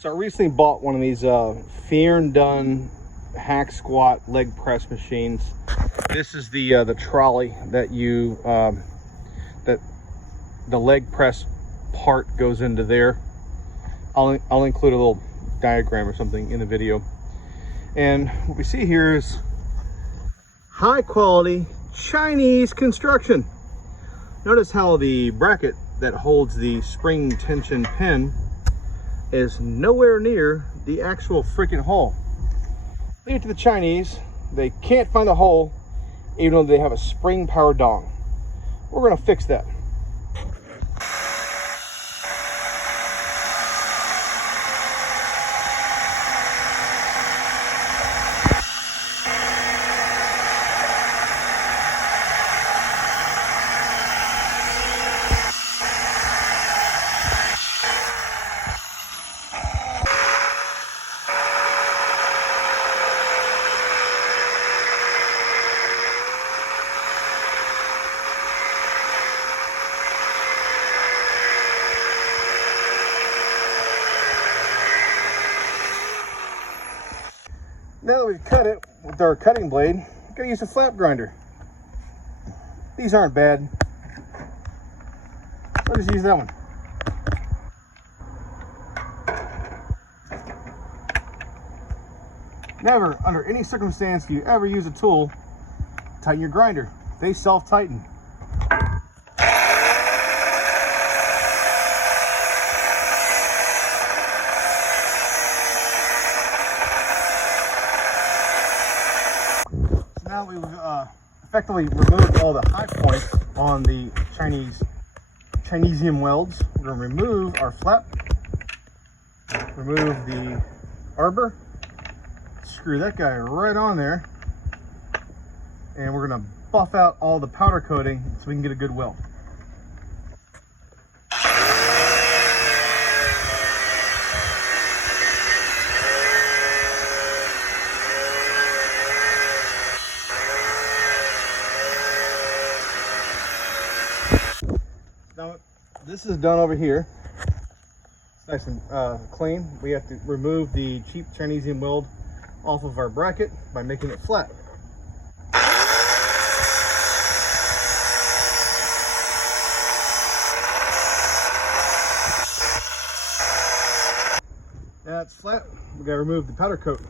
So I recently bought one of these Feierdun hack squat leg press machines. This is the trolley that you that the leg press part goes into there. I'll include a little diagram or something in the video. And what we see here is high quality Chinese construction. Notice how the bracket that holds the spring tension pin is nowhere near the actual freaking hole. Leave it to the Chinese. They can't find a hole even though they have a spring powered dong. We're gonna fix that. Now that we've cut it with our cutting blade, we're going to use a flap grinder. These aren't bad. I'll just use that one. Never, under any circumstance, do you ever use a tool, tighten your grinder. They self-tighten. Now we've effectively removed all the high points on the Chinesium welds. We're going to remove our flap, remove the arbor, screw that guy right on there, and we're going to buff out all the powder coating so we can get a good weld. Now, this is done over here. It's nice and clean. We have to remove the cheap Chinesium weld off of our bracket by making it flat. Now it's flat, we gotta remove the powder coat.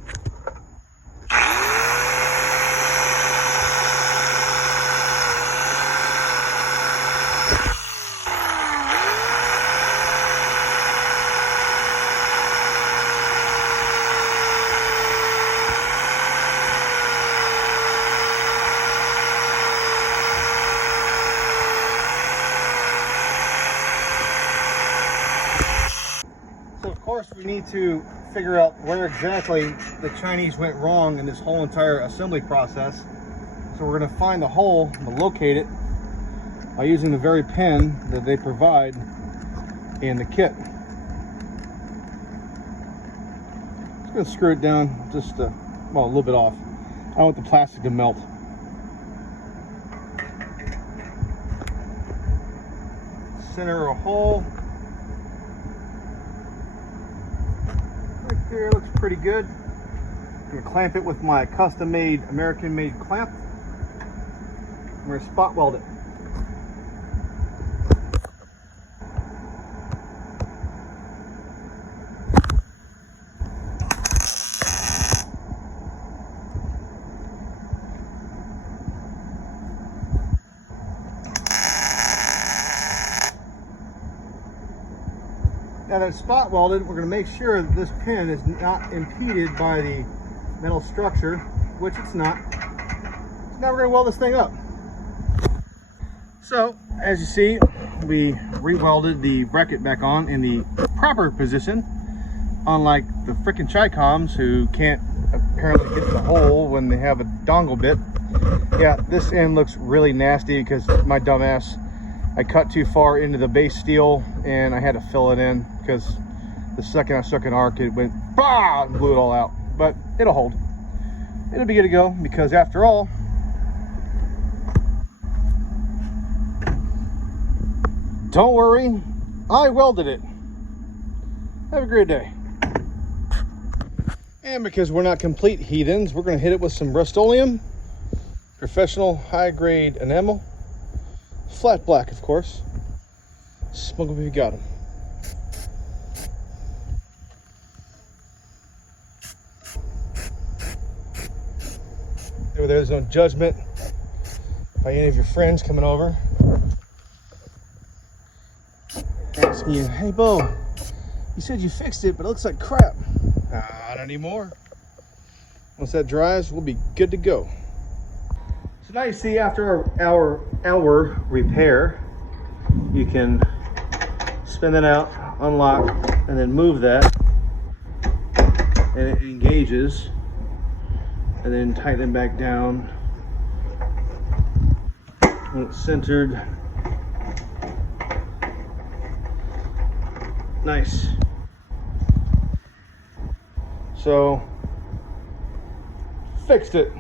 So of course we need to figure out where exactly the Chinese went wrong in this whole entire assembly process. So we're going to find the hole and locate it by using the very pin that they provide in the kit. Just going to screw it down just well, a little bit off. I don't want the plastic to melt. Center a hole. Right there, looks pretty good. I'm going to clamp it with my custom-made, American-made clamp. I'm going to spot weld it. Now that it's spot welded, we're going to make sure that this pin is not impeded by the metal structure, which it's not. So now we're going to weld this thing up. So, as you see, we re-welded the bracket back on in the proper position, unlike the frickin' Chi-Coms who can't apparently get the hole when they have a dongle bit. Yeah, this end looks really nasty because my dumbass, I cut too far into the base steel and I had to fill it in because the second I stuck an arc, it went bah and blew it all out. But it'll hold. It'll be good to go because after all, don't worry, I welded it. Have a great day. And because we're not complete heathens, we're going to hit it with some Rust-Oleum, professional high-grade enamel, flat black, of course. Smoke them if you got them. There's no judgment by any of your friends coming over asking you, hey Bo, you said you fixed it, but it looks like crap. Not anymore. Once that dries, we'll be good to go. So now you see, after our repair, you can spin it out, unlock, and then move that, and it engages, and then tighten it back down when it's centered. Nice. So, fixed it.